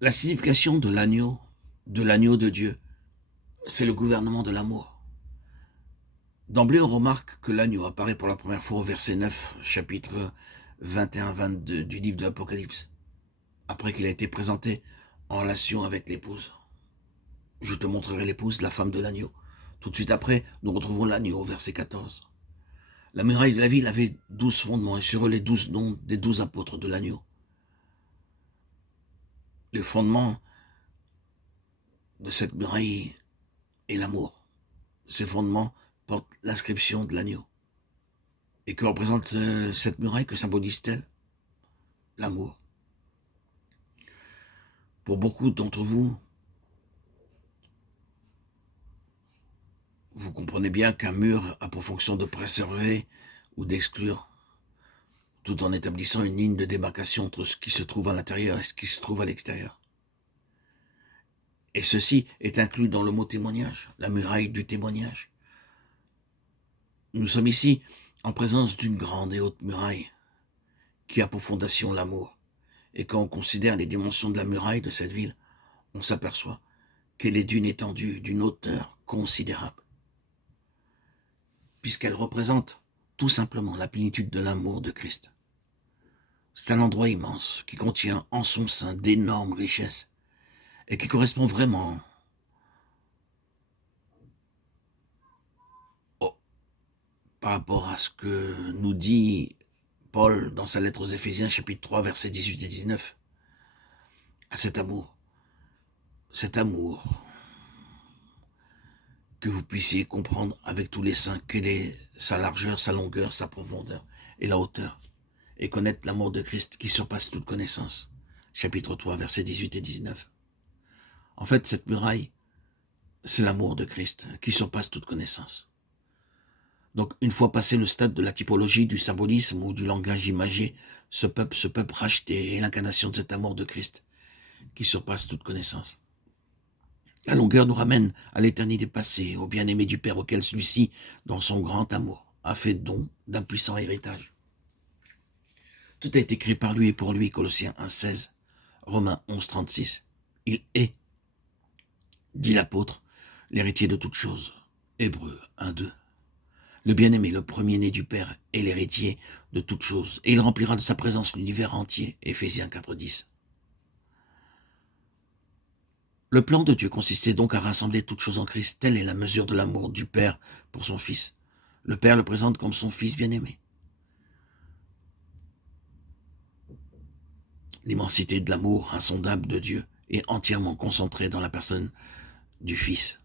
La signification de l'agneau de Dieu, c'est le gouvernement de l'amour. D'emblée, on remarque que l'agneau apparaît pour la première fois au verset 9, chapitre 21-22 du livre de l'Apocalypse, après qu'il a été présenté en relation avec l'épouse. Je te montrerai l'épouse, la femme de l'agneau. Tout de suite après, nous retrouvons l'agneau au verset 14. La muraille de la ville avait 12 fondements et sur eux les 12 noms des 12 apôtres de l'agneau. Le fondement de cette muraille est l'amour. Ces fondements portent l'inscription de l'agneau. Et que représente cette muraille, que symbolise-t-elle? L'amour. Pour beaucoup d'entre vous, vous comprenez bien qu'un mur a pour fonction de préserver ou d'exclure, tout en établissant une ligne de démarcation entre ce qui se trouve à l'intérieur et ce qui se trouve à l'extérieur. Et ceci est inclus dans le mot témoignage, la muraille du témoignage. Nous sommes ici en présence d'une grande et haute muraille qui a pour fondation l'amour. Et quand on considère les dimensions de la muraille de cette ville, on s'aperçoit qu'elle est d'une étendue, d'une hauteur considérable, puisqu'elle représente tout simplement la plénitude de l'amour de Christ. C'est un endroit immense qui contient en son sein d'énormes richesses et qui correspond vraiment au, par rapport à ce que nous dit Paul dans sa lettre aux Éphésiens chapitre 3 versets 18 et 19, à cet amour que vous puissiez comprendre avec tous les saints quelle est sa largeur, sa longueur, sa profondeur et la hauteur, et connaître l'amour de Christ qui surpasse toute connaissance. Chapitre 3, versets 18 et 19. En fait, cette muraille, c'est l'amour de Christ qui surpasse toute connaissance. Donc, une fois passé le stade de la typologie, du symbolisme ou du langage imagé, ce peuple racheté est l'incarnation de cet amour de Christ qui surpasse toute connaissance. La longueur nous ramène à l'éternité passée, au bien-aimé du Père auquel celui-ci, dans son grand amour, a fait don d'un puissant héritage. Tout a été créé par lui et pour lui, Colossiens 1,16, Romains 11,36. Il est, dit l'apôtre, l'héritier de toutes choses, Hébreux 1,2. Le bien-aimé, le premier-né du Père, est l'héritier de toutes choses, et il remplira de sa présence l'univers entier, Éphésiens 4,10. Le plan de Dieu consistait donc à rassembler toutes choses en Christ. Telle est la mesure de l'amour du Père pour son Fils. Le Père le présente comme son Fils bien-aimé. L'immensité de l'amour insondable de Dieu est entièrement concentrée dans la personne du Fils.